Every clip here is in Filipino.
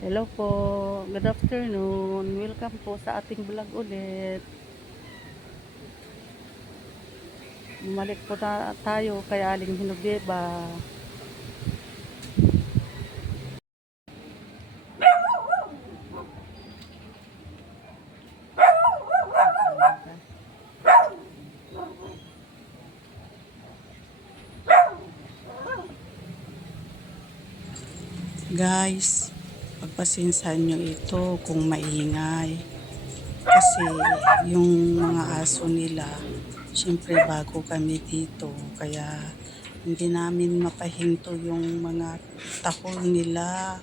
Hello po, good afternoon. Welcome po sa ating vlog ulit. Bumalik po tayo kay Aling Hinugeba. Guys, pagpasensahan nyo ito kung maingay. Kasi yung mga aso nila, syempre bago kami dito. Kaya hindi namin mapahinto yung mga tahol nila.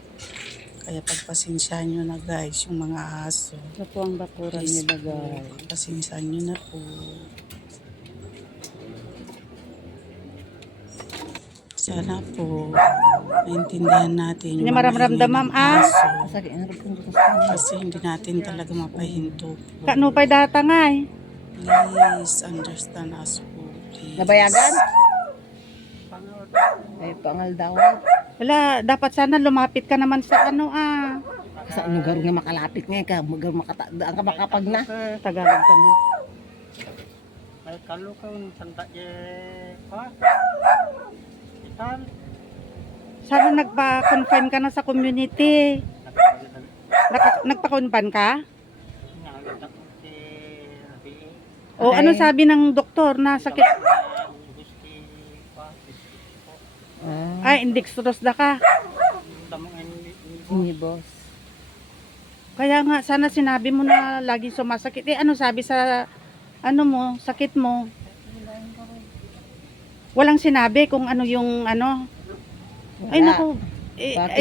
Kaya pagpasensahan nyo na guys, yung mga aso. Ito po ang bakuran nila guys. Pagpasensahan nyo na po. Sana po naintindihan natin yung mga maingay ng aso. Kasi hindi natin talaga mapahinto po. Kanupay datangay. Please understand us po. Please. Nabayagan? Ay, pangal daw. Wala, dapat sana lumapit ka naman sa sa lugar nga makalapit nga ka, lugar makatadaan ka makapag na. Tagalog ka mo. May kalu ka yung tanda pa. Itan. Sana nagpa-confine ka na sa community. Nagpa-confine ka? O ano sabi ng doktor na sakit? Ay, indextrose da ka. Ni boss. Kaya nga, sana sinabi mo na lagi sumasakit. Ano sabi sa sakit mo? Walang sinabi kung ano yung Ay naku,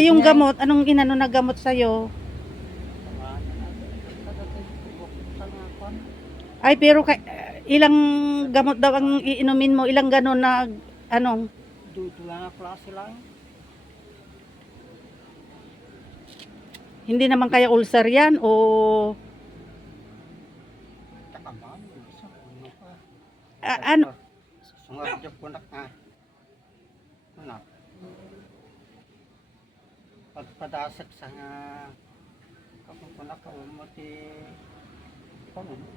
yung gamot, anong na gamot sa'yo? Ay, pero ilang gamot daw ang iinumin mo? Ilang ganon na Dulang klase lang. Hindi naman kaya ulcer yan o Takaman. Ano pa? ano? Sunod yung punak na. Punak. Pagpadasak sa nga kapag punak ka umuti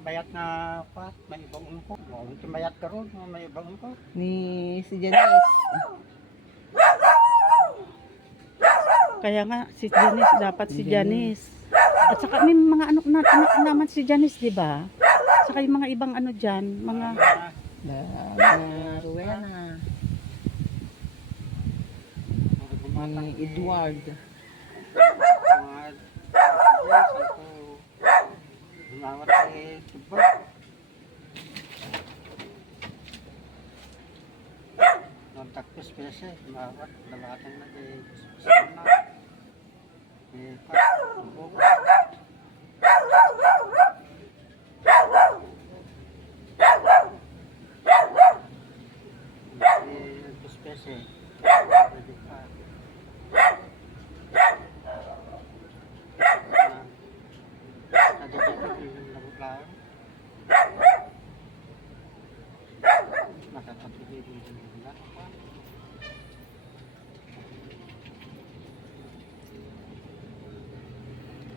bayat na pa, may ibang unko. Umuti bayat ka ron, may ibang unko. Ni si Janice. Kaya nga si Janice, dapat si Janice. At saka may mga anak naman si Janice, di ba? Saka yung mga ibang diyan, mga Rowena. Ni Edward. Gumawat kay Tubag. Nagtakpos pala siya. Gumawat. Dalatan na kay Sana. Tubog. Nagtakpos pala siya. Pwede pa.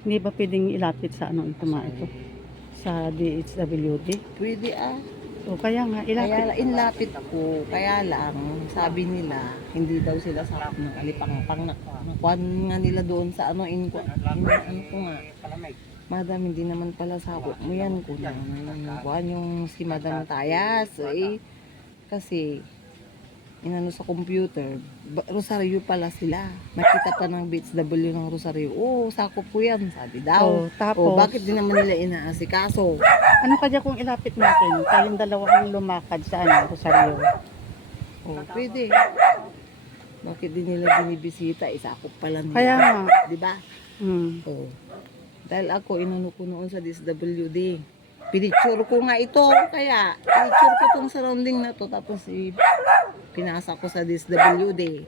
Hindi ba pwedeng ilapit sa ito sa DHWD? Pwede O kaya nga ilapit. inlapit ko, kaya lang, sabi nila, hindi daw sila sakop ng alipang-pang nakuan nga nila doon sa ko nga. Madam, hindi naman pala sakop mo yan kung nakuan yung si Madam Tayas. Kasi, sa computer, Rosario pala sila. Nakita pa ng BHW ng Rosario. Sakop ko yan, sabi daw. Tapos, Bakit din naman nila inaasikaso? ano kaya kung ilapit natin? Tayong dalawang lumakad sa Rosario. Pwede. Bakit din nila binibisita? Sakop pala nila. Kaya nga. Diba? Hmm. Dahil ako, inano ko noon sa DSWD. Pinicture ko nga ito. Kaya, pinicture ko tong surrounding na to. Tapos, pinasa ko sa DSWD.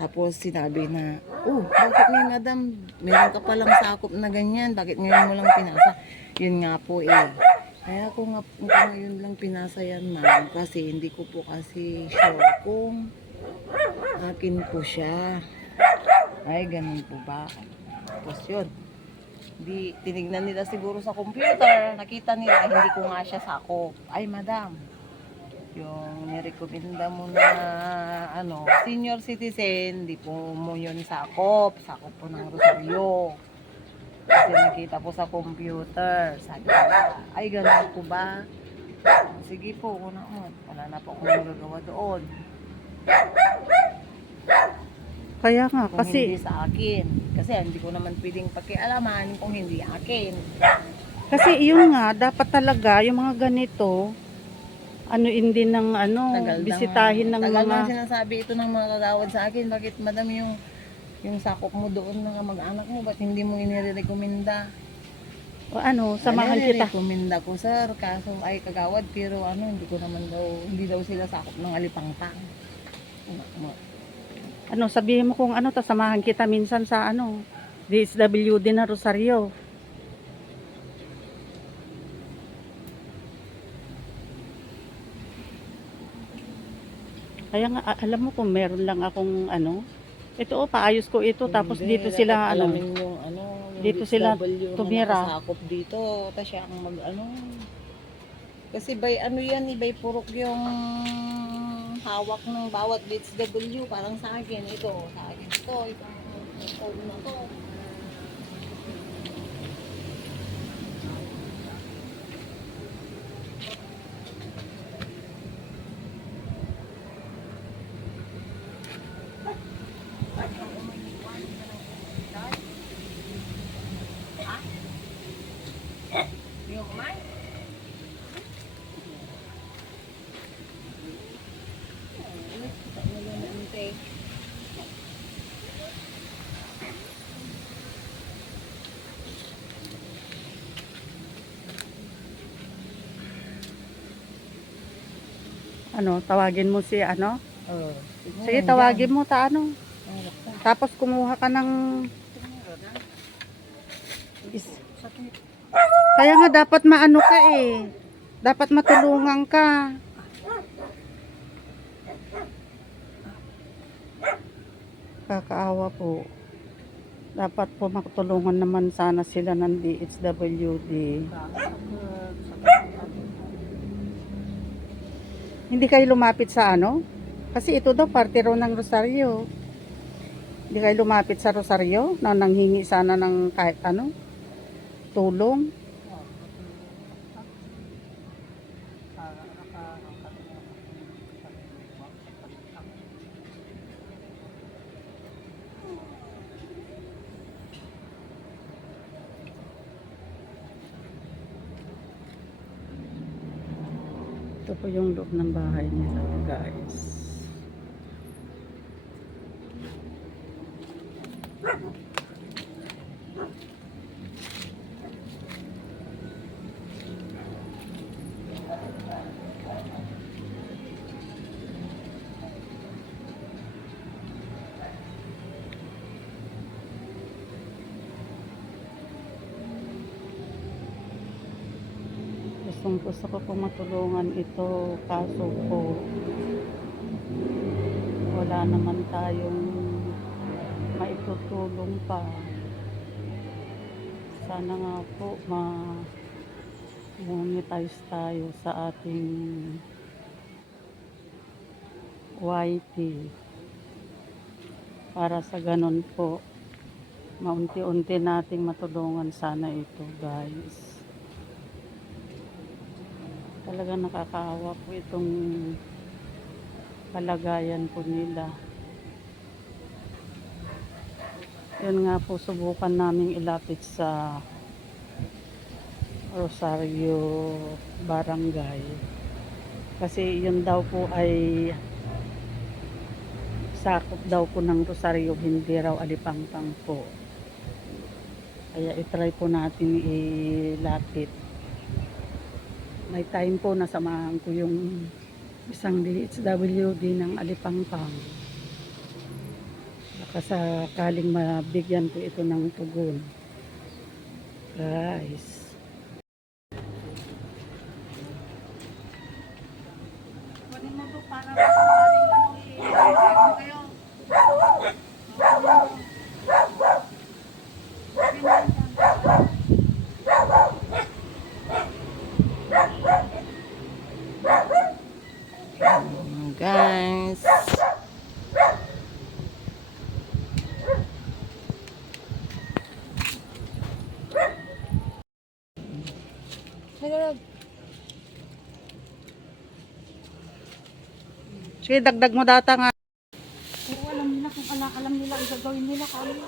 Tapos, sinabi na, bakit may madam, meron ka palang sakop na ganyan. Bakit ngayon mo lang pinasa? Yun nga po Kaya ko nga ngayon lang pinasa yan, ma'am. Kasi hindi ko po kasi sure kung akin po siya. Ay, ganun po ba? Tapos yun, di tinignan nila siguro sa computer, nakita nila hindi ko nga siya sakop. Ay madam, yung nirekomenda mo na senior citizen, di po mo yun sakop po ng Rosario. Kasi nakita po sa computer, sabi nila, ay ganun po ba? Sige po, wala na po akong magagawa doon. Kaya nga, Kung kasi hindi sa akin. Kasi hindi ko naman pwedeng pakialaman kung hindi akin. yun nga, dapat talaga yung mga ganito, din ng bisitahin ng tagal mga, nang sinasabi ito ng mga kagawad sa akin. Bakit madam yung sakop mo doon ng mag-anak mo, ba't hindi mo inirekomenda? samahan kita. Inirekomenda ko sir, kaso ay kagawad, pero hindi daw sila sakop ng alipangtang. Sabihin mo kung samahan kita minsan sa DSWD na Rosario. Kaya nga, alam mo kung meron lang akong ito paayos ko ito, tapos Hindi, dito sila dapat alamin yung dito sila DSW tumira. na nakasakop dito, tapos siya ang kasi by by purok yung hawak ng bawat DSW, parang sa akin ito itong code na to. Yung kumain? Tawagin mo si Oh. Sige, tawagin mo tapos kumuha ka ng kaya nga dapat maano ka dapat matulungan ka. Kakaawa po. Dapat po matulungan naman sana sila ng DSWD. Hindi kayo lumapit sa Kasi ito daw parte raw ng Rosario. Hindi kayo lumapit sa Rosario na nanghingi sana ng kahit tulong. Ito po yung loob ng bahay nila, guys. Gusto ko po matulungan ito, kaso po wala naman tayong maitutulong pa. Sana nga po monetize tayo sa ating YT para sa ganun po maunti-unti nating matulungan sana ito, guys. Talaga nakakaawa po itong kalagayan po nila. Yun nga po, subukan naming ilapit sa Rosario Barangay. Kasi yun daw po ay sakop daw po ng Rosario, hindi raw Alipangtang po. Kaya itry po natin ilapit. May time po na samahan ko yung isang DSWD ng Alipangtang. Baka sakaling mabigyan ko ito ng tugon. Guys. Kunin mo to para kayo. Sige, dagdag mo data nga. Pero alam nila kung alam nila ang gagawin nila kami.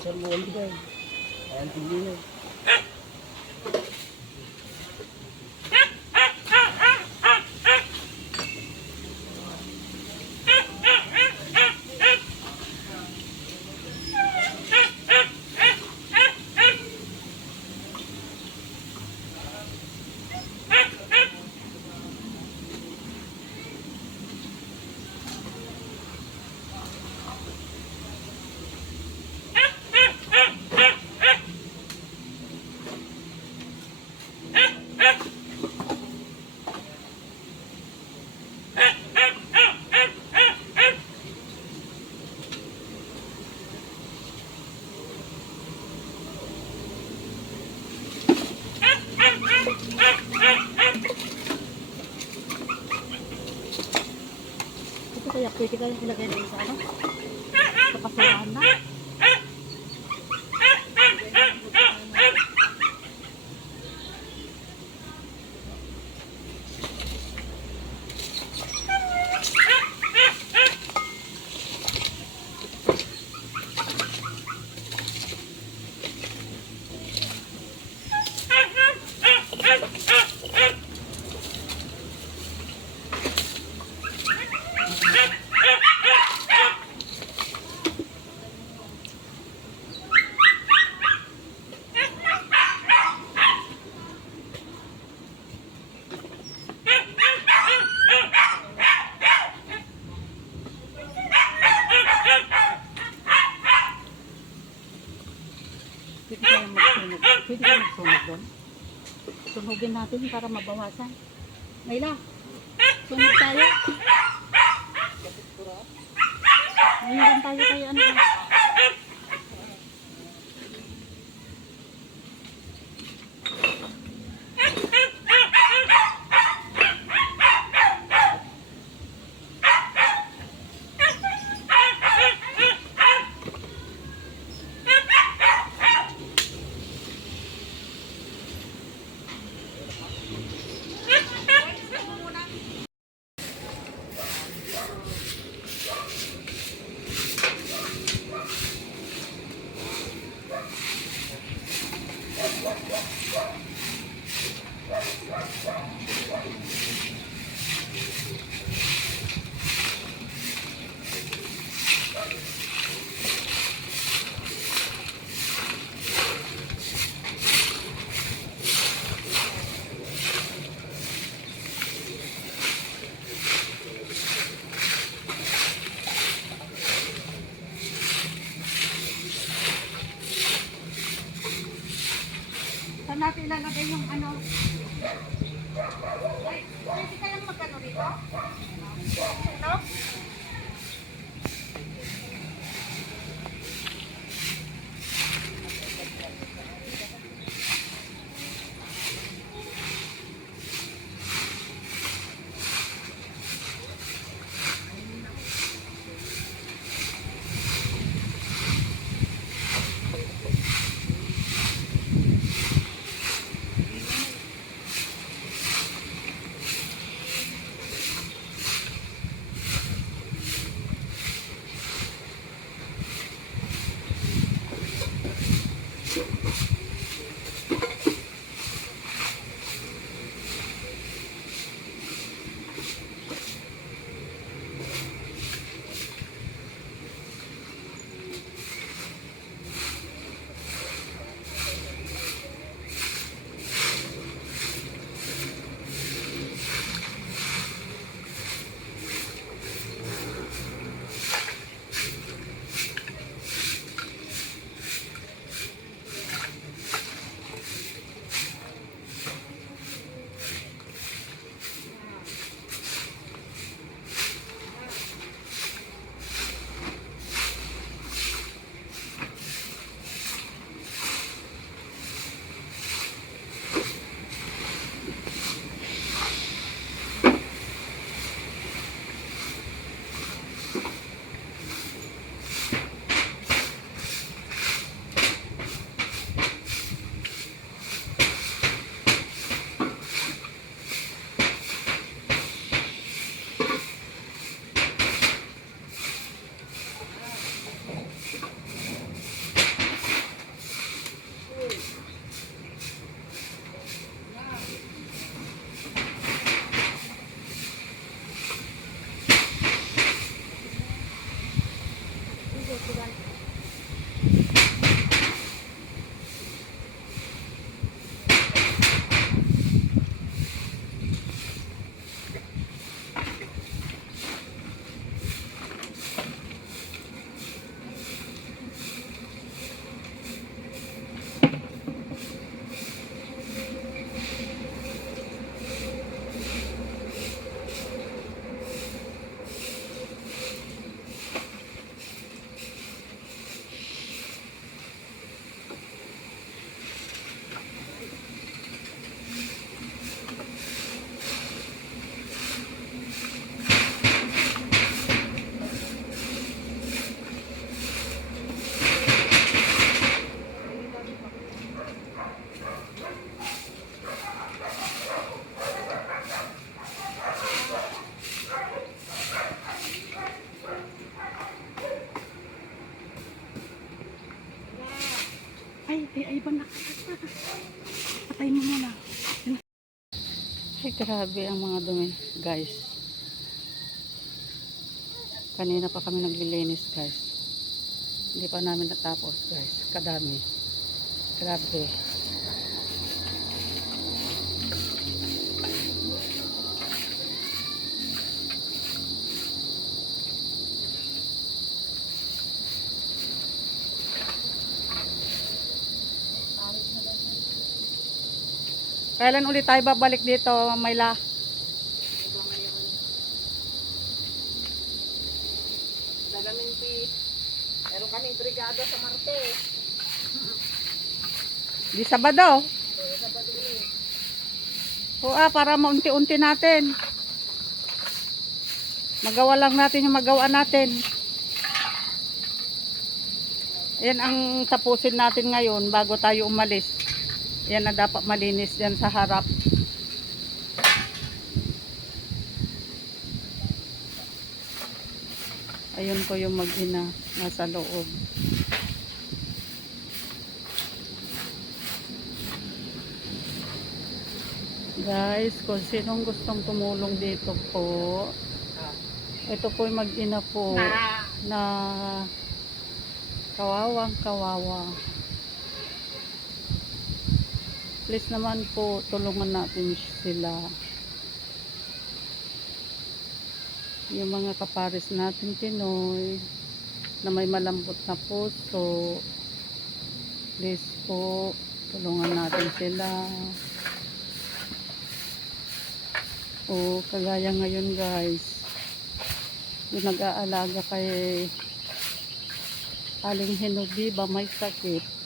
Sa buwan ko dahil. Ayan, hindi na. Ito kaya pwede kayong ilagay din sa ano? Sa pasurahan na. Pwede kayong magsunog. Pwede kayong magsunog doon. Sunugin natin para mabawasan. Layla, sunog tayo. Mayroon tayo kayo ano. Saan natin ilalagay yung ano? Ay, pwede kayang magano rito? No? Ay, iba na. Patay mo muna. Ay, grabe ang mga dumi, guys. Kanina pa kami naglilinis, guys. Hindi pa namin natapos, guys. Kadami. Grabe. Kailan ulit tayo babalik dito, Mayla? Dagaminti. Meron kaming brigada sa Martes. Di Sabado. Sabado ulit. O para maunti-unti natin. Magawa lang natin yung magawa natin. Yan ang tapusin natin ngayon bago tayo umalis. Yan na dapat malinis yan sa harap. Ayun po yung mag-ina nasa loob. Guys, kung sinong gustong tumulong dito po, ito po yung mag-ina po na kawawang kawawa. Please naman po, tulungan natin sila. Yung mga kapares natin Pinoy na may malambot na puso, please po, tulungan natin sila. O kagaya ngayon guys, yung nag-aalaga kay Aling Hinog, diba may sakit,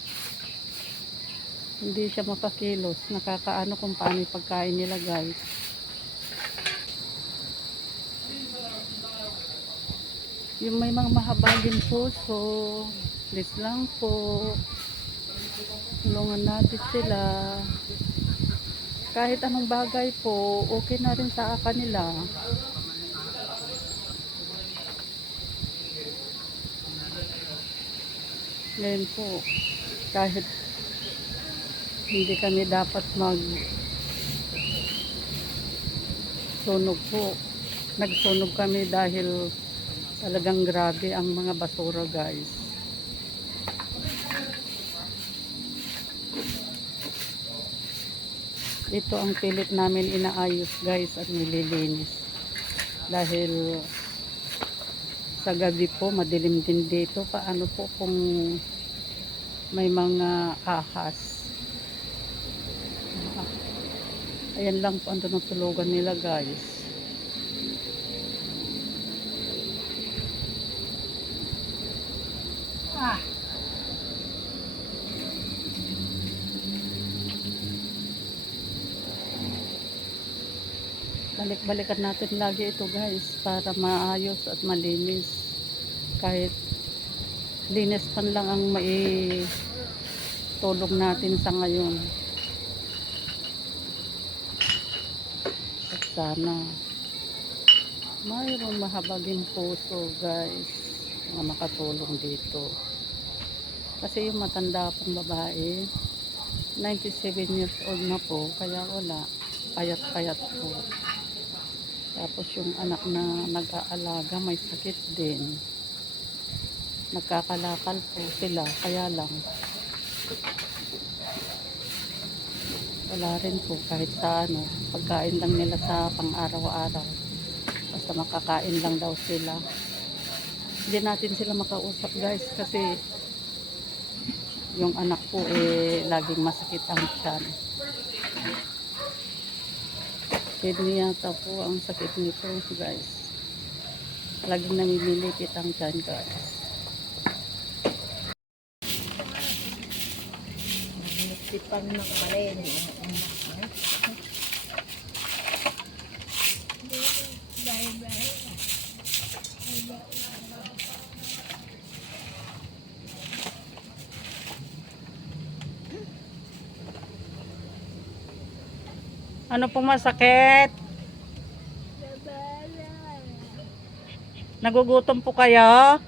hindi siya makakilos, nakakaano kung paano yung pagkain nila guys. Yung may mga mahabagin puso, please lang po, tulungan natin sila. Kahit anong bagay po, okay na rin sa kanila. Ngayon po, kahit hindi kami dapat sunog po. Nagsunog kami dahil talagang grabe ang mga basura guys. Ito ang pilit namin inaayos guys at nililinis. Dahil sa gabi po madilim din dito. Paano po kung may mga ahas? Ayan lang po ang tinutulugan nila guys. Balik-balikan natin lagi ito guys para maayos at malinis. Kahit linis pan lang ang maitulog natin sa ngayon. At sana mayroong mahabagin puso guys na makatulong dito. Kasi yung matanda pong babae 97 years old na po, kaya wala, payat-payat po. Tapos yung anak na nag-aalaga may sakit din. Nagkakalakal po sila, kaya lang wala rin po kahit sa ano, pagkain lang nila sa pang-araw-araw. Basta makakain lang daw sila. Hindi natin sila makausap guys kasi yung anak po laging masakit ang tiyan. Kidney yata po ang sakit nito guys. Laging namimilipit ang tiyan guys. Sipag na kamarin. Ano pong masakit? Nagugutom po kayo?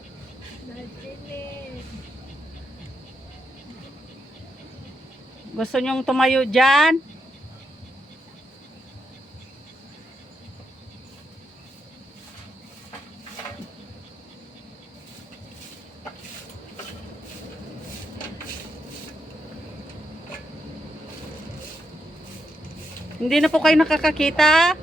Gusto nyong tumayo dyan? Hindi na po kayo nakakakita?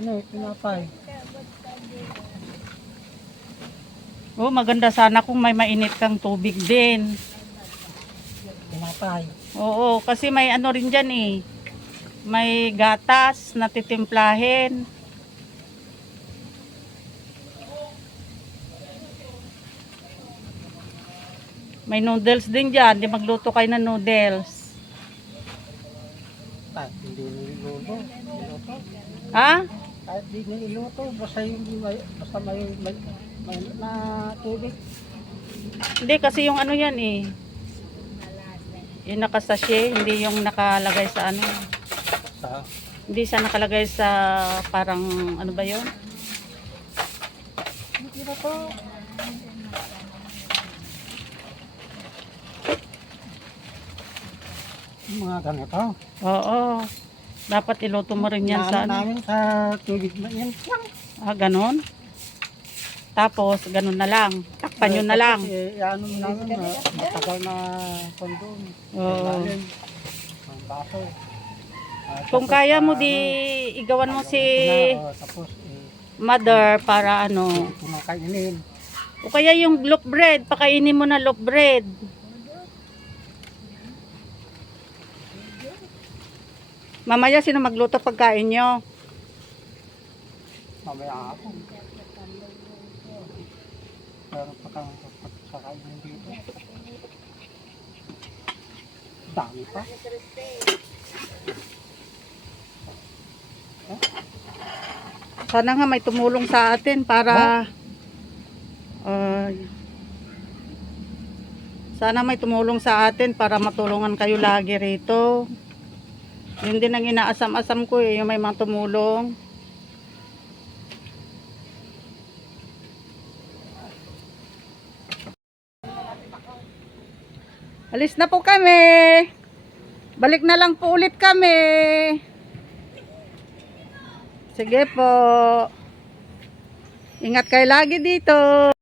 Ano, pinapay. Oh, maganda sana kung may mainit kang tubig din. Pinapay. Oo, kasi may ano rin dyan eh. May gatas na titimplahin. May noodles din dyan. Di magluto kayo ng noodles. Kahit hindi niluto. Ha? Kahit hindi niluto, basta may na tubig. Hindi, kasi yung ano yan eh. Yung nakasashe, hindi yung nakalagay sa ano. Sa Hindi siya nakalagay sa parang ano ba yun? hindi na to. Yung mga ganito. Oo. Dapat iluto mo rin yan sa ano. Namin sa tubig na yan. Ah, ganon. Tapos, ganon na lang. Takpan nyo na lang. Ano namin na matagal na kondom. Oo. Ang baso. Kung kaya mo di igawan mo si Tapos mother para ano. kumakainin. O kaya yung loaf bread, pakainin mo na loaf bread. Mamaya sino magluto pagkain nyo? Mamaya ako. Pero pagkakainin dito. Dami pa. Sana nga may tumulong sa atin para sana may tumulong sa atin para matulungan kayo lagi rito. Yun din ang inaasam-asam ko eh, yung may mga tumulong. Alis na po kami. Balik na lang po ulit kami. Sige po. Ingat kayo lagi dito.